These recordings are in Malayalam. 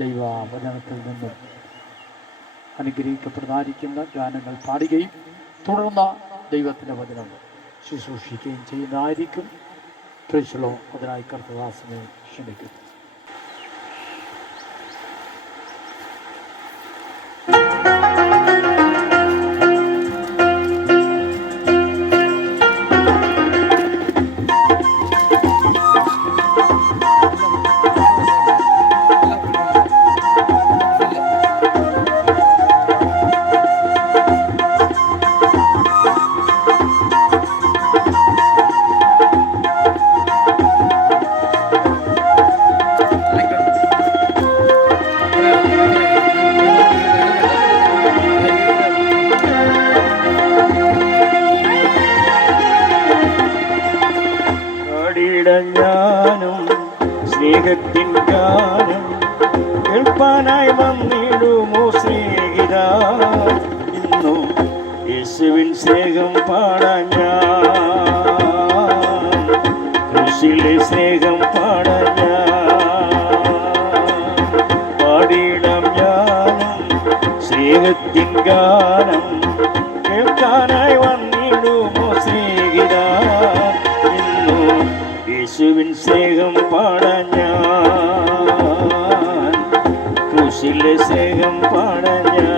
ദൈവവചനത്തിൽ നിന്നും അനുഗ്രഹിക്കപ്പെടാതിരിക്കുന്ന ഗാനങ്ങൾ പാടുകയും തുടർന്ന് ദൈവത്തിൻ്റെ വചനം ശുശ്രൂഷിക്കുകയും ചെയ്യുന്നതായിരിക്കും. പ്രൈസ് അതിനായി കർത്തദാസനെ ക്ഷണിക്കുന്നു. ഞാനും സ്നേഹത്തിൻ ഗാനം കേൾപ്പാനായി വന്നിടുമോ സ്നേഹിത, ഇന്നു യേശുവിൻ സ്നേഹം പാടാൻ ഞാൻ, കൃഷിയിലെ സ്നേഹം പാടാൻ ഞാൻ, പാടിയിടാം ഞാനും സ്നേഹത്തിൻ ഗാനം കേൾക്കാനായി വന്നിടുമോ സ്നേഹിത, യേശുവിൻ സ്നേഹം പാടാൻ ഞാൻ, ക്രൂശിലെ സ്നേഹം പാടാൻ ഞാൻ.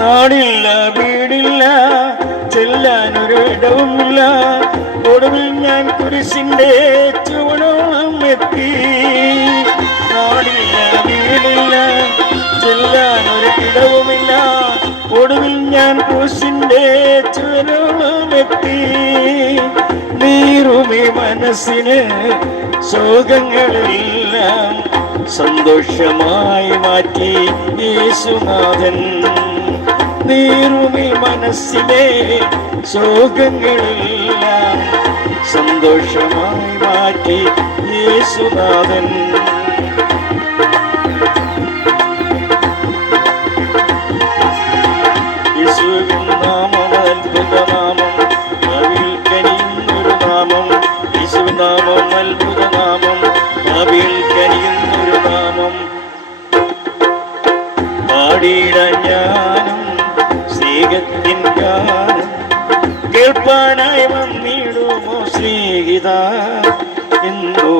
നാടില്ല വീടില്ല ചെല്ലാനൊരിടവുമില്ല, ഒടുവിൽ ഞാൻ കുരിശിന്റെ ചുവടോളം എത്തി. നാടില്ല വീടില്ല ചെല്ലാനൊരിടവുമില്ല, ഒടുവിൽ ഞാൻ കുരിശിന്റെ ചുവടോളം എത്തി. നീറുമി മനസ്സിന് ശോകങ്ങളെല്ലാം സന്തോഷമായി മാറ്റി യേശുനാഥൻ, നീറുമി മനസ്സിലെ ശോകങ്ങളെല്ലാം സന്തോഷമായി മാറ്റി യേശുനാഥൻ. യേശുവിൻ നാമം അത്ഭുതനാമം, ഭാവിയിൽ കനിയുന്നൊരു നാമം. യേശുവിൻ നാമം അത്ഭുതനാമം, ഭാവിയിൽ കനിയുന്നൊരു നാമം. പാടിയിടാൻ ഞാനും സ്നേഹത്തിൻ ഗാനം കേൾപ്പാനായി വന്നിടുമോ സ്നേഹിത, എന്തോ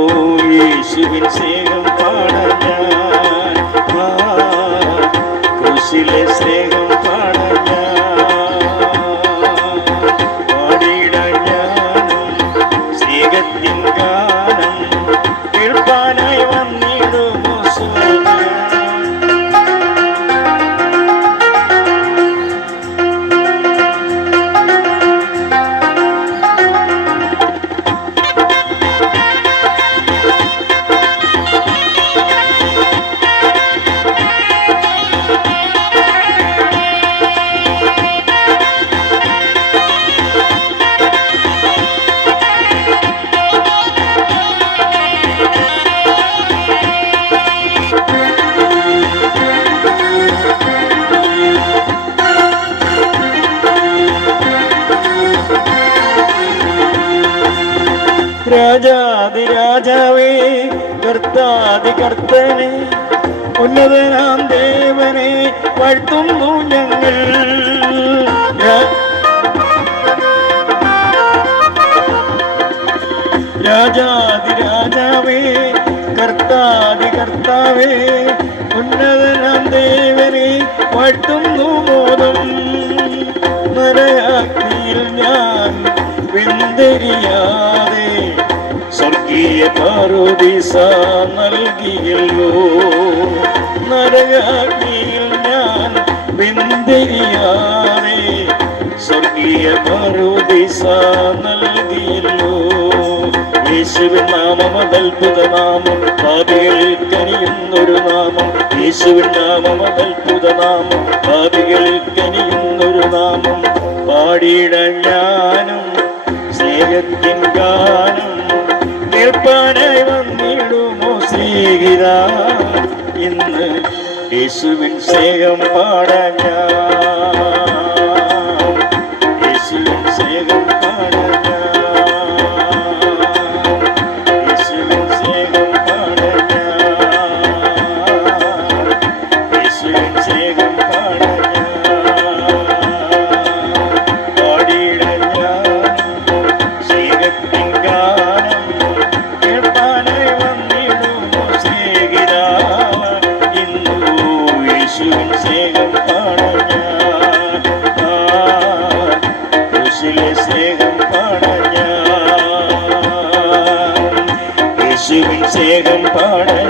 യേശുവിൻ സ്നേഹം പാടാൻ ഞാൻ, ക്രൂശിലെ സ്നേഹം പാടാൻ ഞാൻ. പാടിയിടാൻ ഞാനും സ്നേഹത്തിൻ ഗാനം കേൾപ്പാനായി വന്നിടുമോ സ്നേഹിത. രാജാതിരാജാവേ കർത്താതികർത്തനെ ഉന്നതനാം ദേവനെ വാഴ്ത്തുന്നു ഞങ്ങൾ. രാജാതിരാജാവേ കർത്താതി കർത്താവേ ഉന്നതനാം ദേവനെ വാഴ്ത്തുന്നു മോദം നരയാഗ്നിയിൽ ഞാൻ വെന്തെരിയാതെ സ്വർഗീയ പാറുദീസ നൽകിയല്ലോ നരയാഗ്നിയിൽ ഞാൻ വെന്തെരിയാതെ സ്വർഗീയ പാറുദീസ നൽകിയല്ലോ യേശുവിൻ നാമം അതത്ഭുത നാമം പാപികൾക്കനിയുന്നൊരു നാമം യേശുവിൻ നാമം അതത്ഭുത നാമം പാപികൾക്കനിയുന്നൊരു നാമം പാടിയിട ഞാനും സ്നേഹത്തിൻ ഗാനം കേൾപ്പാനായി വന്നിടുമോ സ്നേഹിത ഇന്ന് യേശുവിൻ സ്നേഹം പാടാൻ ഞാൻ യേശുവിൻ സ്നേഹം പാടാൻ യേശുവിൻ സ്നേഹം പാടാൻ യേശുവിൻ സ്നേഹം പാടാൻ പാടിയിട ഞാൻ സ്നേഹത്തിൻ ഗാനം കേൾപ്പാനായി വന്നിടുമോ സ്നേഹിത ഇന്നു യേശുവിൻ സ്നേഹം പാടാൻ ക്രൂശിലെ സ്നേഹം പാടാൻ യേശുവിൻ സ്നേഹം പാടാൻ